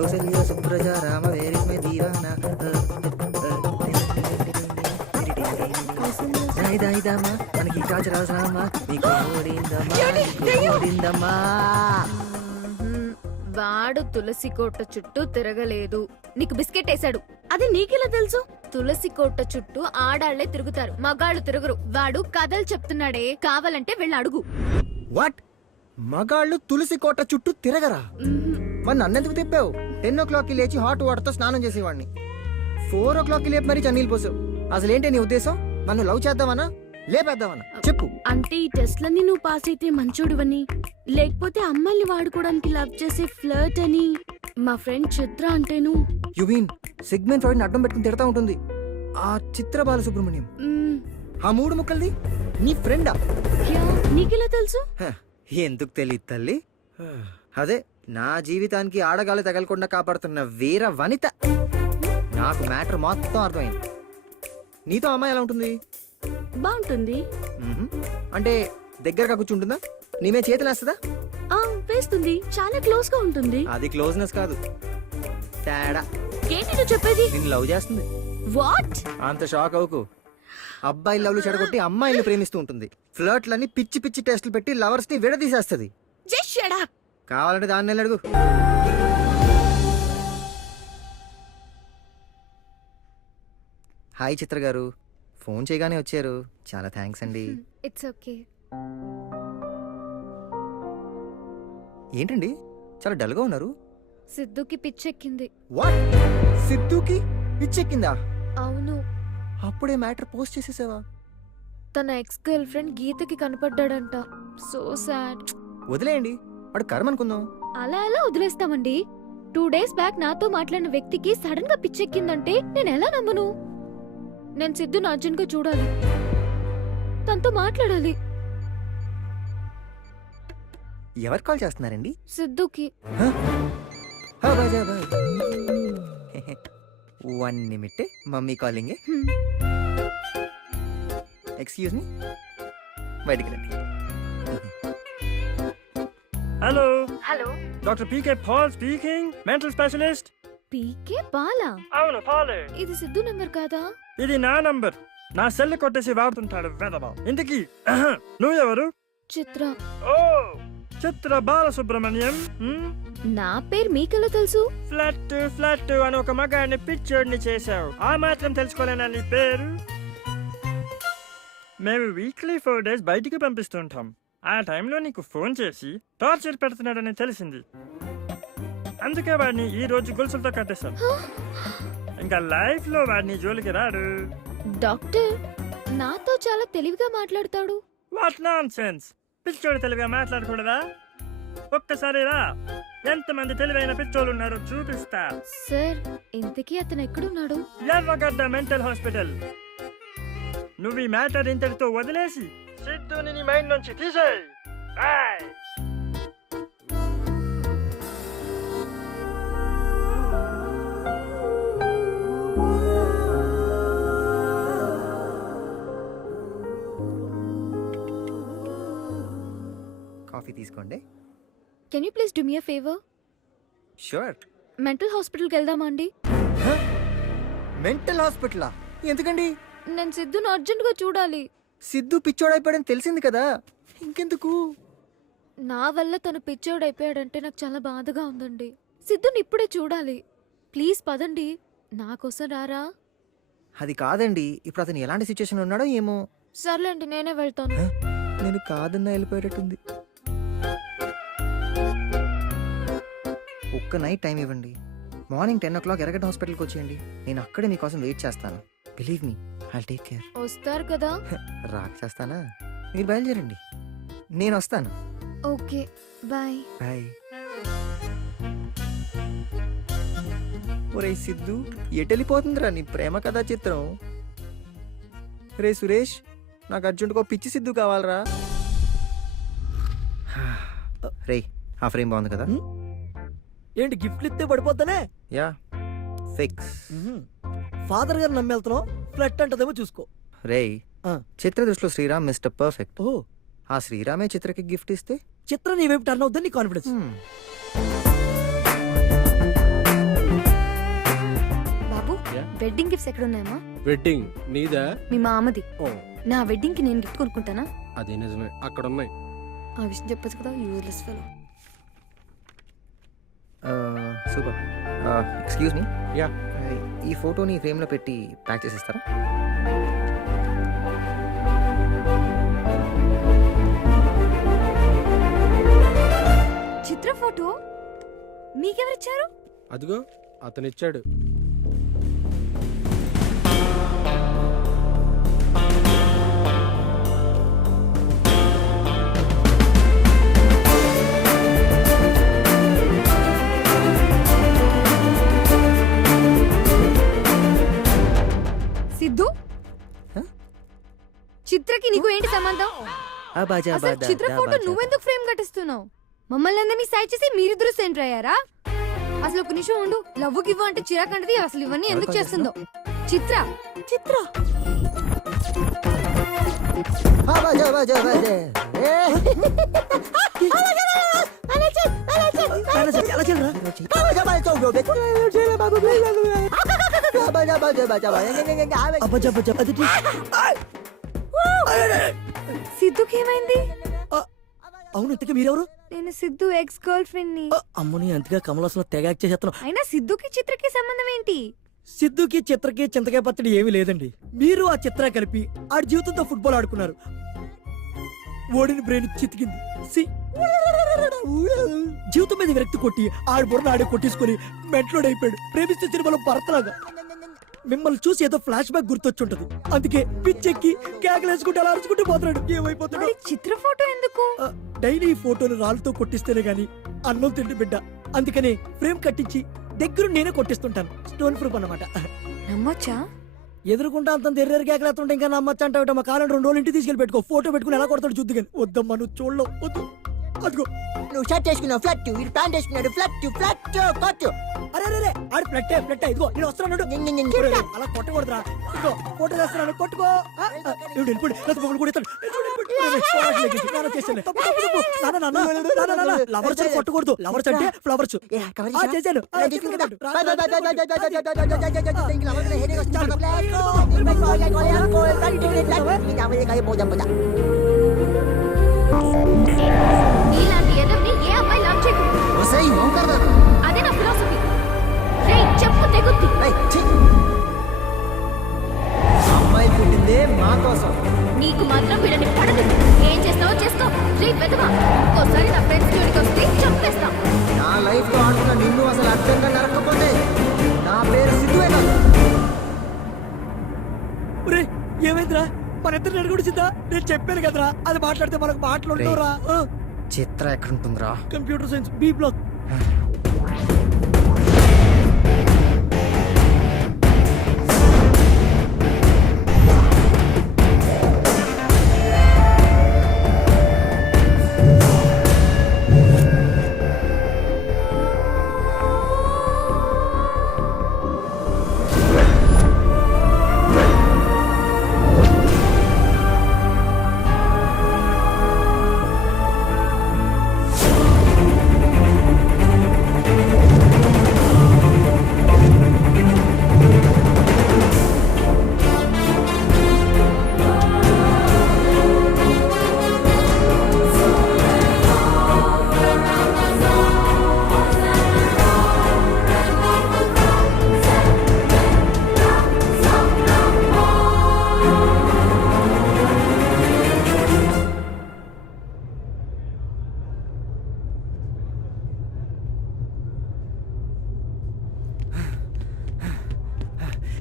కౌసల్య సుప్రజ రామ where is my దీవానా దాయిదామా మనకి కాచరామా నీకు ఓడిందమ్మా. వాడు తులసి కోట చుట్టూ తిరగలేదు, నీకు బిస్కెట్ వేసాడు. అది నీకెలా తెలుసు? తులసి కోట చుట్టూ ఆడాళ్లే తిరుగుతారు, మగాళ్ళు తిరుగురు. వాడు కథలు చెప్తున్నాడే, కావాలంటే వెళ్ళి అడుగు. వాట్? మగాళ్ళు తులసి కోట చుట్టూ తిరగరా? మరి నన్నెందుకు తిప్పావు? 10 o'clock లేచి హాట్ వాటర్ తో స్నానం చేసేవాడిని. 4 o'clock లేపి మరీ చన్నీళ్ళు పోసావు. అసలేంటి నీ ఉద్దేశం? నన్ను లవ్ చేద్దామనా లేపేద్దామనా చెప్పు. అంటే ఈ టెస్ట్లన్నీ నువ్వు పాస్ అయితే మంచోడువని, లేకపోతే అమ్మాయిని వాడుకోవడానికి లవ్ చేసే ఫ్లర్ట్ అని. మా ఫ్రెండ్ చిత్ర అంటేను. యు మీన్ సెగ్మెంట్ వాడిని అడ్డం పెట్టుకుని తిడతా ఉంటుంది ఆ చిత్ర బాలసుబ్రహ్మణ్యం? ఆ 3 ముక్కల్ది నీ ఫ్రెండా? నీకెలా తెలుసు? ఎందుకు తెలియదు తల్లి, అదే నా జీవితానికి ఆడగాలి తగలకుండా కాపాడుతున్న వీర వనిత. నాకు మ్యాటర్ మొత్తం అర్థమైంది. నీతో అమ్మాయి ఎలా ఉంటుంది? బాగుంటుంది. అంటే దగ్గరగా కూర్చుంటుందా? నీమే చేతులు వేస్తుందా? వేస్తుంది, చాలా క్లోజ్ గా ఉంటుంది. అది క్లోజ్నెస్ కాదు, తేడా. ఏంటి నువ్వు చెప్పేది? నిన్ను లవ్ చేస్తుంది. వాట్? అంత షాక్ అవుకు. అబ్బాయి లవ్లు చెడగొట్టి అమ్మాయిల్ని ప్రేమిస్తూ ఉంటుంది. ఫ్లర్ట్లని పిచ్చి పిచ్చి టెస్టులు పెట్టి లవర్స్ ని విడదీసేస్తుంది. Just shut up. కావాలంటే దాన్ని అడుగు. హాయ్ చిత్ర గారు, ఫోన్ చేయగానే వచ్చారు, చాలా థ్యాంక్స్ అండి. It's okay. ఏంటండి చాలా డల్ గా ఉన్నారు? సిద్ధుకి పిచ్చెక్కింది. వాట్? సిద్ధుకి పిచ్చెక్కిందా? అవును. అప్పుడే మ్యాటర్ పోస్ట్ చేసేసావా? తన ఎక్స్ గర్ల్ ఫ్రెండ్ గీతకి కనపడ్డాడంట. So sad. వదిలేయండి, వాడు కర్మ అనుకుందాం. అలా ఎలా వదిలేస్తామండి? 2 days బ్యాక్ నాతో మాట్లాడిన వ్యక్తికి సడన్ గా పిచ్చెక్కిందంటే నేను ఎలా నమ్మను? నేను సిద్ధుని అర్జెంట్ గా చూడాలి, తనతో మాట్లాడాలి. ఎవరు కాల్ చేస్తున్నారండి? సిద్ధుకి. 1 minute, mummy calling. Excuse me, బయటికి రండి. Hello. Hello. Doctor P K Paul speaking, mental specialist. P K పాలా? అవును, పాలే. ఇది సిద్ధు నెంబర్ కాదా? ఇది నా నంబర్. నా సెల్ కొట్టేసి వాడుతుంటాడు వెదవా. ఇంతకీ నువ్వెవరు? చిత్ర. ఓ, చిత్ర బాలసుబ్రహ్మణ్యం. నా పేరు మీకెలా తెలుసు? ఫ్లట్ ఫ్లట్ అని ఒక మగాడిని పిచ్చోడిని చేశావు, ఆ మాత్రం తెలుసుకోలేనా నీ పేరు? మేము వీక్లీ 4 days బయటికి పంపిస్తుంటాం. ఆ టైంలో నీకు ఫోన్ చేసి టార్చర్ పెడుతున్నాడని తెలిసింది. అందుకే వాడిని ఈ రోజు గొలుసులతో కట్టేశాం. ఇంకా లైఫ్ లో వాడిని జోలికి రాడు. డాక్టర్ నాతో చాలా తెలివిగా మాట్లాడతాడు. What non sense. పిచ్చోడు తెలివిగా మాట్లాడకూడదా? ఒక్కసారి రా, ఎంతమంది తెలివైన పిచ్చోళ్ళు ఉన్నారో చూపిస్తా. సార్, ఇంతకీ అతను ఎక్కడున్నాడు? ఎర్రగడ్డ మెంటల్ హాస్పిటల్. నువ్వు ఈ మ్యాటర్ ఇంతటితో వదిలేసి సిద్ధుని నీ మైండ్ నుంచి తీసేయ్. బాయ్. కాఫీ తీసుకోండి. Can you please do me a favour? Sure. Mental హాస్పిటల్కి వెళ్దామా అండి? మెంటల్ హాస్పిటలా? ఎందుకండి? నేను సిద్ధుని అర్జెంట్ గా చూడాలి. సిద్ధు పిచ్చోడైపోయాడని తెలిసింది కదా, ఇంకెందుకు? నా వల్ల తను పిచ్చోడైపోయాడంటే నాకు చాలా బాధగా ఉందండి. సిద్ధుని ఇప్పుడే చూడాలి. ప్లీజ్ పదండి, నా కోసం రారా? అది కాదండి, ఇప్పుడు అతను ఎలాంటి సిచ్యువేషన్ ఉన్నాడో ఏమో. సర్లేండి, నేనే వెళ్తాను. నేను కాదన్నా వెళ్ళిపోయేటట్టుంది. ఒక్క నైట్ టైం ఇవ్వండి. మార్నింగ్ 10 o'clock ఎర్రగడ్డ హాస్పిటల్కి వచ్చేయండి. నేను అక్కడే మీకోసం వెయిట్ చేస్తాను. Believe me, I'll take care. వస్తారు కదా? రాక్ చేస్తానా? మీరు బయలుదేరండి, నేను వస్తాను. Okay, bye. బాయ్. ఒరే సిద్ధు, ఎటెళ్ళిపోతుందిరా నీ ప్రేమ కథా చిత్రం? రే సురేష్, నాకు అర్జెంటుగా పిచ్చి సిద్ధు కావాలరా. రే, ఆ ఫ్రేమ్ బాగుంది కదా? ఏంటి గిఫ్ట్లు ఇస్తే పడిపోతానే? Yeah, fix. ఫాదర్ గారు నమ్మేళ్తున్నావు, ఫ్లట్ అంటదేమో చూసుకో. రే, చిత్ర దృష్టిలో శ్రీరామ్ మిస్టర్ పర్ఫెక్ట్. ఓ, ఆ శ్రీరామే చిత్రకి గిఫ్ట్ ఇస్తే చిత్ర నీ వైపు టర్న్ అవుతుంది నీ కాన్ఫిడెన్స్. వెడ్డింగ్ గిఫ్ట్స్ ఎక్కడ ఉన్నాయమ్మా? వెడ్డింగ్ నీదా? మీ మామది. ఓ నా వెడ్డింగ్ కి నేను గిఫ్ట్ కొనుక్కుంటానా? అదే నిజమే, అక్కడ ఉన్నాయి. ఆ విషయం చెప్పొచ్చు కదా, useless fellow. Super. Excuse me, yeah. ఈ ఫోటోని ఫ్రేమ్లో పెట్టి ప్యాక్ చేసేస్తారా? చిత్ర ఫోటో మీకెవరిచ్చారు? అదిగో అతనిచ్చాడు. సిద్ధు, హ? చిత్రకి నీకు ఏంటి సంబంధం? అసలు చిత్ర ఫోటో నువ్వెందుకు ఫ్రేమ్ కట్టిస్తున్నావు? మమ్మల్ని అందరినీ సైడ్ చేసి మీరిద్దరు సెంటర్ అయ్యారా? అసలు ఒక నిమిషం ఉండు. లవ్వు గివ్వు అంటే చిరాకంటది. అసలు ఇవన్నీ ఎందుకు చేస్తుందో? చిత్ర చిత్ర సిద్ధుకి ఏమైంది? అవును, ఇంతకీ మీరెవరు? నేను సిద్ధు ఎక్స్ గర్ల్ ఫ్రెండ్ ని. అమ్మని అంతగా కమలాసన తెగ యాక్ట్ చేసేస్తున్నావు. అయినా సిద్ధుకి చిత్రకి సంబంధం ఏంటి? సిద్ధుకి చిత్రకి చింతకాయ పచ్చడి ఏమీ లేదండి. మీరు ఆ చిత్ర కలిపి ఆడి జీవితంతో ఫుట్బాల్ ఆడుకున్నారు. ఓడిని బ్రెయిన్ చితికింది. జీవితం మీద విరక్తి కొట్టి ఆడి బుర్రను ఆడే కొట్టేసుకుని మెంట్లోడ్ అయిపోయాడు. ప్రేమిస్తే సినిమాలో భర్తలాగా. మిమ్మల్ని చూసి ఏదో ఫ్లాష్ బ్యాక్ గుర్తొచ్చుంటది. అందుకే పిచ్చెక్కి కేకలేసుకుంటూ అలా అరుచుకుంటూ పోతున్నాడు. ఏమైపోతాడు? మరి చిత్ర ఫోటో ఎందుకు? డైలీ ఈ ఫోటోలు రాళ్ళతో కొట్టిస్తేనే గాని అన్నం తిండి బిడ్డ. అందుకని ఫ్రేమ్ కట్టించి దగ్గర నేనే కొట్టిస్తుంటాను. స్టోన్ ప్రూఫ్ అన్నమాట. నమ్మొచ్చా? ఎదురుకుంటా అంత ఎర్రెరు కేకలేస్తుంటే ఇంకా నమ్మచ్చ అంటావు. మా కాలం 2 రోజులు ఇంటికి తీసుకెళ్ళి పెట్టుకో. ఫోటో పెట్టుకుని ఎలా కొడతాడు చూద్దు కానీ. వద్దమ్మా, నువ్వు చూడలేవు. వద్దు. అదిగో నువ్వు షర్ట్ వేసుకున్నావు ఫ్లట్, వీడు ప్యాంట్ వేసుకున్నాడు ఫ్లట్ ఫ్లట్ కట్. అరే అరే ఆడు ఫ్లట్. ఇదిగో నేను వస్తున్నాడు. అలా కొట్టకూడదురా. ఇదిగో ఫోటో వేస్తున్నాను, కొట్టుకో. వెళ్ళిపోయి కూడా లవర్స్ కొట్టకూడదు. లవర్స్ అంటే ఫ్లవర్స్. చేశాను. ఇలాంటి ఎదవని ఏ అమ్మాయి లవ్ చేయదు. అదే నా ఫిలాసఫీ. రేయ్ చెప్పు తెగుద్ది. అమ్మాయి పుట్టిందే మా కోసం. నీకు మాత్రం వీళ్ళని పడదు. ఏం చేస్తావో చేసుకో. రేయ్ వెదవా, ఇంకోసారి నా ఫ్రెండ్స్ జోలికి వస్తే చంపేస్తా. నా లైఫ్ లో ఆడుతున్న నిన్ను అసలు అర్థంగా నరకపోతే నా పేరు సిద్ధువే కాదు. ఏమైందిరా? మన ఇద్దరు అడుగుడుచిందా? నేను చెప్పాను కదరా, అది మాట్లాడితే మనకు మాటలు ఉండవురా. చిత్ర ఎక్కడుంటుందిరా? Computer science B block.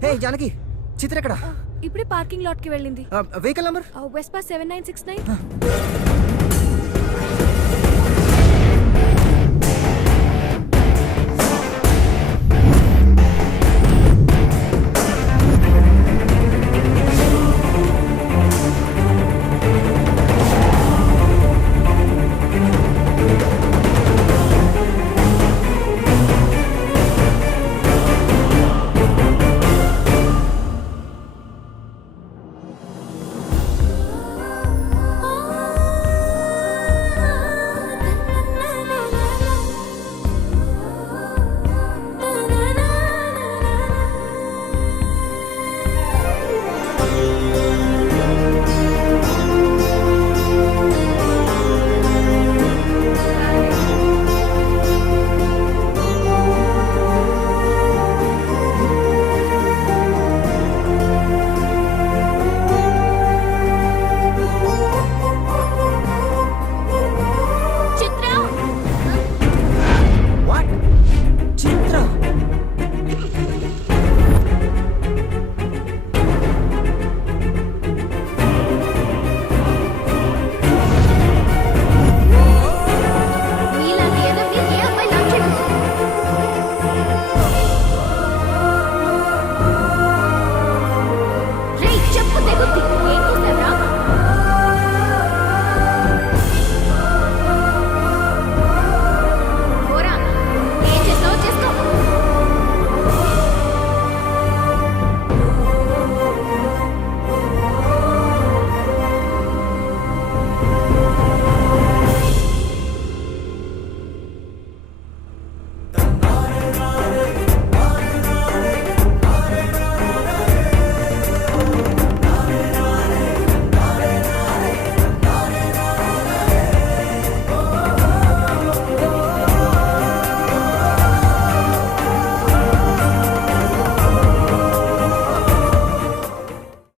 Hey Janaki, Chitra ఎక్కడ? ఇప్పుడే పార్కింగ్ లాట్ కి వెళ్ళింది. Vehicle number? వెస్పా 7969.